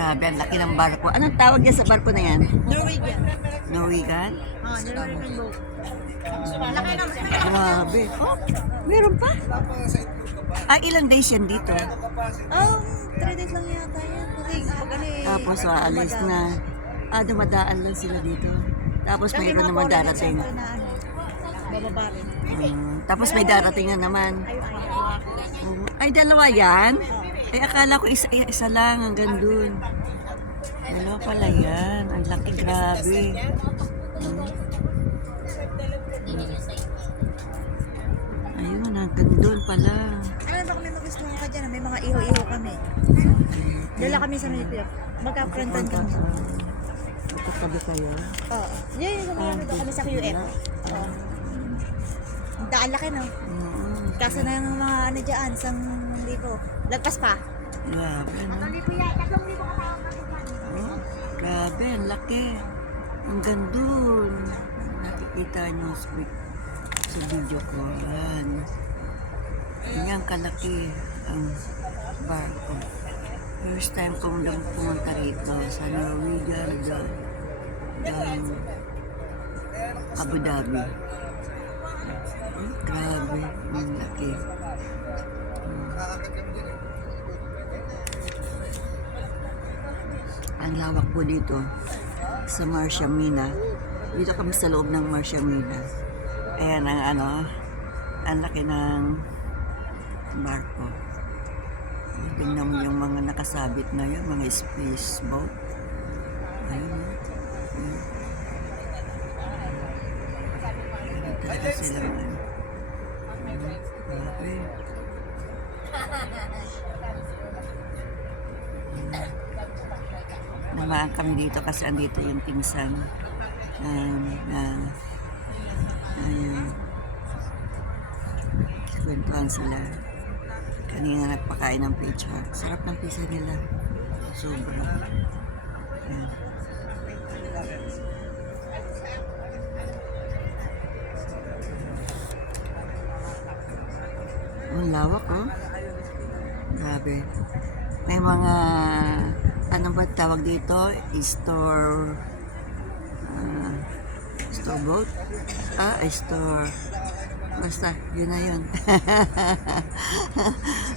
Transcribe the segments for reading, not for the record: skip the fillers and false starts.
Grabe, ang laki ng barko. Anong tawag niya sa barko na yan? Norwegian. Norwegian? Norwegian boat. Laki naman. Grabe. Oh, meron pa? Ilang days yan dito? 3 days lang yata yan. Kasi pag ano eh. Tapos aalis na. Dumadaan lang sila dito. Tapos mayroon naman darating. Bababa rin. Tapos may darating na naman. Ay, dalawa yan? Ay, akala ko isa lang hanggang dun. Dalawa pala yan. Ang laki, grabe. Ayun, hanggang dun pala. Ano ba kami magustuhan ka dyan? May mga iho-iho kami. Dala kami sa Manila. Magka-frontan kami. Magkatabi kayo? Oo. Yun, doon kami sa QF. Oo. Ang daan laki no? Kaso na yung mga ano dyan, sang libo. Lagpas pa. Grabe, no? Oh, grabe, ang laki. Hanggang dun. Nakikita nyo sa video ko. Yan. Ganyan kalaki ang barko. First time kong pumunta rito sa Norwegian ng Abu Dhabi. Grabe, ang laki. Ang lawak po dito sa Marcia Mina. Dito kami sa loob ng Marcia Mina. Ayan ang ang laki ng barko. Tingnan mo yung mga nakasabit na yun, mga space boat. Ayun. Talaga sila man. Grabe. Namaan kami dito kasi andito yung pinsan. Ayun. Kwentuhan sila. Kanina nagpakain ng pizza. Sarap ng pizza nila. Sobra. Ayan. Ang lawak, oh. Grabe. May mga, ano ba tawag dito? Store boat? Store. Basta, yun na yun.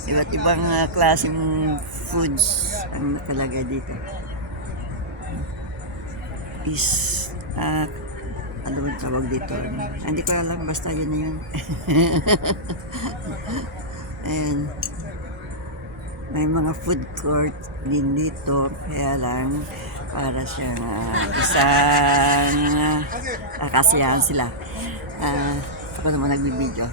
Iba't ibang klaseng foods ang nakalagay dito. Ano ba tawag dito? Hindi ko alam, basta yun na yun. And may mga food court din dito, kaya lang para siyang isang kasiyahan sila. Ako naman nagbibideo.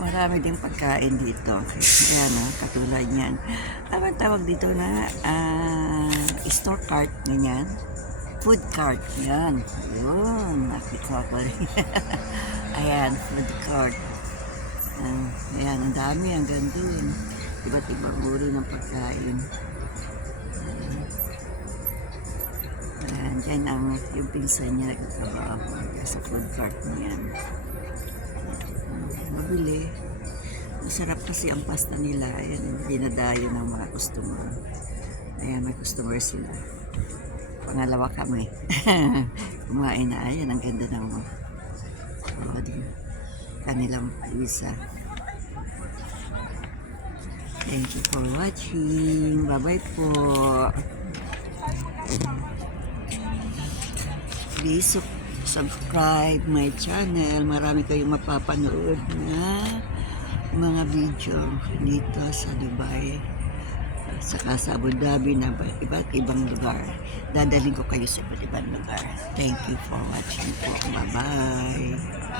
Marami din pagkain dito. Ayan, katulad niyan. Ang tawag dito na store cart, ganyan. Food cart, yan. Yun, nakita ko rin. Ayan, food cart. Ayan, ang dami, ang gandun. Iba't ibang uri ng pagkain. Ayan, dyan yung pinsan niya nagtatrabaho sa food cart niyan. Mabili. Masarap kasi ang pasta nila. Ayan, dinadayo ng mga customer. Ayan, may customer sila. Pangalawa kami. Kumain na. Ayan, ang ganda ng kanilang pizza. Thank you for watching. Bye-bye po. Please subscribe my channel. Marami kayong mapapanood na mga video dito sa Dubai, saka sa Abu Dhabi na iba't ibang lugar. Dadalhin ko kayo sa iba't ibang lugar. Thank you for watching po. Bye-bye.